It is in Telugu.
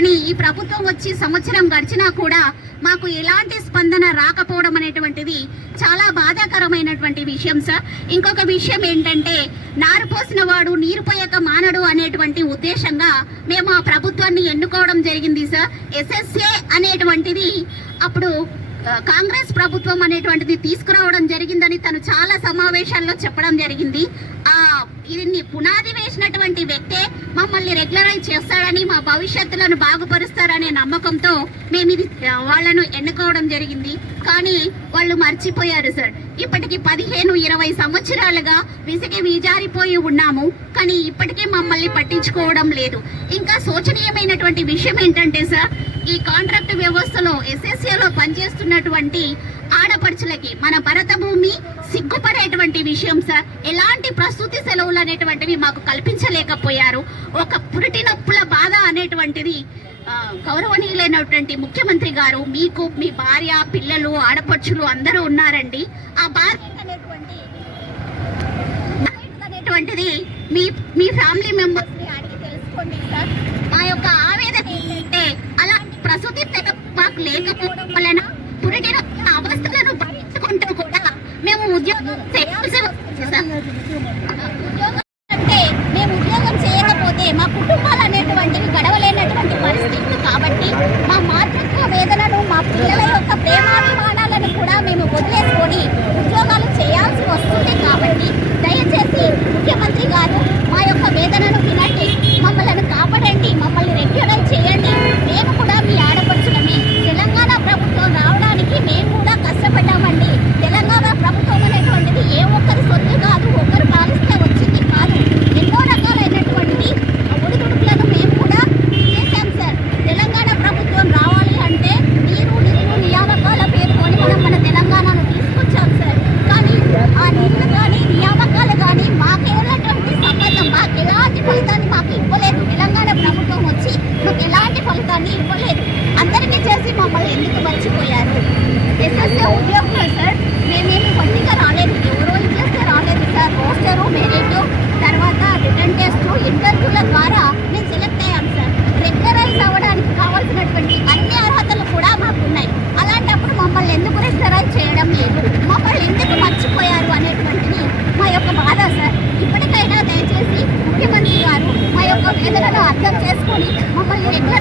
కానీ ఈ ప్రభుత్వం వచ్చి సంవత్సరం గడిచినా కూడా మాకు ఎలాంటి స్పందన రాకపోవడం అనేటువంటిది చాలా బాధాకరమైనటువంటి విషయం సార్. ఇంకొక విషయం ఏంటంటే, నారు పోసిన వాడు నీరు పోయక మానడు అనేటువంటి ఉద్దేశంగా మేము ఆ ప్రభుత్వాన్ని ఎన్నుకోవడం జరిగింది సార్. ఎస్ఎస్ఏ అనేటువంటిది అప్పుడు కాంగ్రెస్ ప్రభుత్వం అనేటువంటిది తీసుకురావడం జరిగిందని తను చాలా సమావేశాల్లో చెప్పడం జరిగింది. దీన్ని పునాది వేసినటువంటి వ్యక్తే మమ్మల్ని రెగ్యులరైజ్ చేస్తాడని, మా భవిష్యత్తులను బాగుపరుస్తారనే నమ్మకంతో మేము ఇది వాళ్ళను ఎన్నుకోవడం జరిగింది. కానీ వాళ్ళు మర్చిపోయారు సార్. ఇప్పటికి 15-20 సంవత్సరాలుగా విసిగి విజారిపోయి ఉన్నాము, కానీ ఇప్పటికీ మమ్మల్ని పట్టించుకోవడం లేదు. ఇంకా శోచనీయమైనటువంటి విషయం ఏంటంటే సార్, ఈ కాంట్రాక్ట్ వ్యవస్థలో ఎస్ఎస్ఏలో పనిచేస్తున్నటువంటి ఆడపడుచులకి మన భరత భూమి సిగ్గుపడేటువంటి విషయం సార్. ఎలాంటి ప్రసూతి సెలవులు అనేటువంటివి మాకు కల్పించలేకపోయారు. ఒక పురిటి నొప్పుల బాధ అనేటువంటిది గౌరవనీయులైనటువంటి ముఖ్యమంత్రి గారు, మీకు మీ భార్య, పిల్లలు, ఆడపడుచులు అందరూ ఉన్నారండి. ఆ బాధ అనేటువంటిది మీ ఫ్యామిలీ మెంబర్స్ ని అడిగి తెలుసుకోండి సార్. మా యొక్క ఆవేదన ఏంటంటే, అలాంటి ప్రసూతి మాకు లేకపోవడం వలన పురిటి నొప్పుల అవస్థలను భరించుకుంటూ కూడా మేము ఉద్యోగం చేయాల్సి వస్తుంది సార్. ఉద్యోగం అంటే మేము ఉద్యోగం చేయకపోతే మా కుటుంబాలు అనేటువంటివి గడవలేనటువంటి పరిస్థితులు కాబట్టి మా మాతృత్వ వేదనను, మా పిల్లల యొక్క ప్రేమాభిమానాలను కూడా మేము వదిలేసుకొని ఉద్యోగాలు చేయాల్సి వస్తుంది. కాబట్టి దయచేసి ముఖ్యమంత్రి గారు మా యొక్క వేదనను వినండి, మమ్మల్ని కాపాడండి, మమ్మల్ని రెగ్యులైజ్ చేయండి. మేము కూడా మీ ఆడపడుచులమే. తెలంగాణ ప్రభుత్వం రావడానికి మేము కూడా కష్టపడ్డామండి. తెలంగాణ ప్రభుత్వం అనేటువంటిది ఏ ఒక్కరి సొత్తు కాదు, ఒక్కరు పాలిస్తే వచ్చింది కాదు. ఎన్నో రకాలైనటువంటి ఒడిదుడుకులను మేము కూడా చేశాం సార్. తెలంగాణ ప్రభుత్వం రావాలి అంటే నీరు నిధులు నియామకాల పేరుకొని మనం మన తెలంగాణను తీసుకొచ్చాం సార్. కానీ ఆ నిధులు కానీ నియామకాలు కానీ మాకేళ్ళటువంటి సంబంధం, మాకు ఎలాంటి ఫలితాన్ని మాకు ఇవ్వలేదు. తెలంగాణ ప్రభుత్వం వచ్చి మాకు ఎలాంటి ఫలితాన్ని ఇవ్వలేదు. అందరికీ చేసి మమ్మల్ని ఎందుకు మర్చిపోయారు? ఎస్ఎస్ఏ ఉద్యోగులు సార్, మేమేమి వడ్డీగా రాలేదు, ఎవరో ఇచ్చేస్తే రాలేదు సార్. పోస్టరు, మెరిట్, తర్వాత రిటర్న్ టెస్ట్, ఇంటర్వ్యూల ద్వారా మేము సెలెక్ట్ అయ్యాం సార్. రెగ్యులరైజ్ అవ్వడానికి కావాల్సినటువంటి అన్ని అర్హతలు కూడా మాకు ఉన్నాయి. అలాంటప్పుడు మమ్మల్ని ఎందుకు రెగ్యులరైజ్ చేయడం లేదు, మమ్మల్ని ఎందుకు మర్చిపోయారు అనేటువంటిది మా యొక్క బాధ సార్. ఇప్పటికైనా దయచేసి ముఖ్యమంత్రి గారు మా యొక్క వేదనను అర్థం చేసుకొని మమ్మల్ని రెగ్యులర్